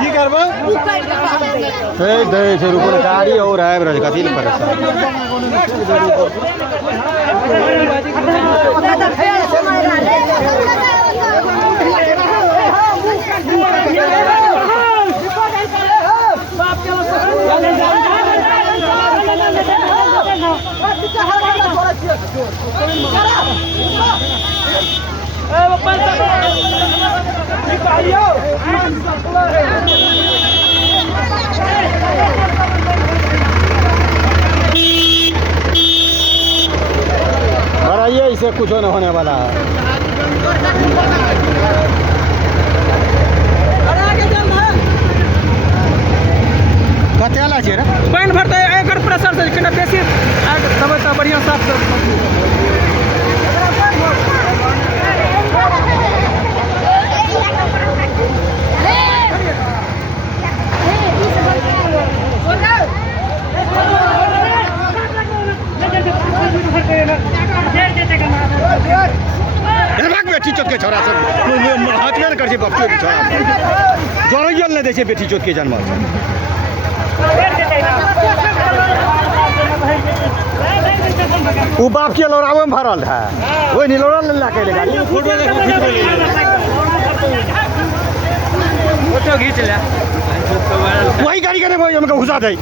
की करबो दे छै ऊपर गाड़ी और आबि रहल कथी ले परेशान बढ़ाइए इसे कुछ न होने वाला है कतेला छै रे पानि भरतै एकर प्रेशर से कने बेसी दबै त बढ़िया साफ बेटी चोट के छोरा सब हाथमे न कर छै बच्चो के छोरा जोड़ैयल नहि दै छै बेटी चोट के जन्म वो बाप के लौरावे में भरल है वही नीलोरा ला के गाड़ी फोटो खींच ले वही गाड़ी के हमको घुसा दे